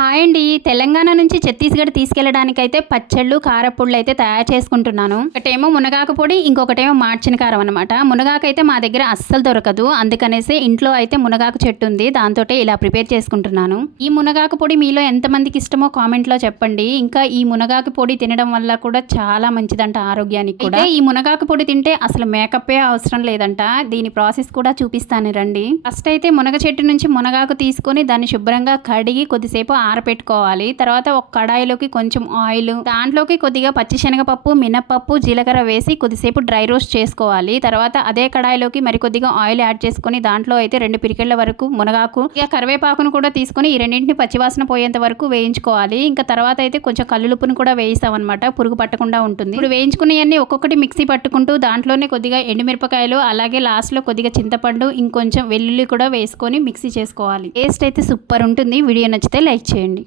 Hi అండి తెలంగాణ నుంచి ఛత్తీస్గఢ్ తీసుకెళ్ళడానికైతే పచ్చళ్ళు కారపుళ్ళు అయితే తయారు చేసుకుంటున్నాను. ఒకటేమో మునగాకు పొడి ఇంకొకటేమో మార్చిన కారం అనమాట మునగాకు అయితే మా దగ్గర అస్సలు దొరకదు. అందుకనేసి ఇంట్లో అయితే మునగాకు చెట్టు ఉంది. దాంతో ఇలా ప్రిపేర్ చేసుకుంటున్నాను. ఈ మునగాకు పొడి మీలో ఎంతమందికి ఇష్టమో కామెంట్లో చెప్పండి. ఇంకా ఈ మునగాకు పొడి తినడం వల్ల కూడా చాలా మంచిదంట ఆరోగ్యానికి కూడా. ఈ మునగాకు పొడి తింటే అసలు మేకప్పే అవసరం లేదంట. దీని ప్రాసెస్ కూడా చూపిస్తాను రండి. ఫస్ట్ అయితే మునగ చెట్టు నుంచి మునగాకు తీసుకొని దాన్ని శుభ్రంగా కడిగి కొద్దిసేపు ఆరపెట్టుకోవాలి తర్వాత ఒక కడాయిలోకి కొంచెం ఆయిల్ దాంట్లోకి కొద్దిగా పచ్చిశనగపప్పు మినప్పప్పు జీలకర్ర వేసి కొద్దిసేపు డ్రై రోస్ట్ చేసుకోవాలి. తర్వాత అదే కడాయిలోకి మరి కొద్దిగా ఆయిల్ యాడ్ చేసుకొని దాంట్లో అయితే రెండు పిరికెళ్ళ వరకు మునగాకు ఇక కరివేపాకును కూడా తీసుకొని ఈ రెండింటిని పచ్చివాసన పోయేంత వరకు వేయించుకోవాలి. ఇంకా తర్వాత అయితే కొంచెం కల్లులుపును కూడా వేయిస్తాం అనమాట పురుగు పట్టకుండా ఉంటుంది. ఇప్పుడు వేయించుకునేవన్నీ ఒక్కొక్కటి మిక్సీ పట్టుకుంటూ దాంట్లోనే కొద్దిగా ఎండుమిరపకాయలు అలాగే లాస్ట్లో కొద్దిగా చింతపండు ఇంకొంచెం వెల్లుల్లి కూడా వేసుకొని మిక్సీ చేసుకోవాలి. టేస్ట్ అయితే సూపర్ ఉంటుంది. వీడియో నచ్చితే లైక్ చేయండి.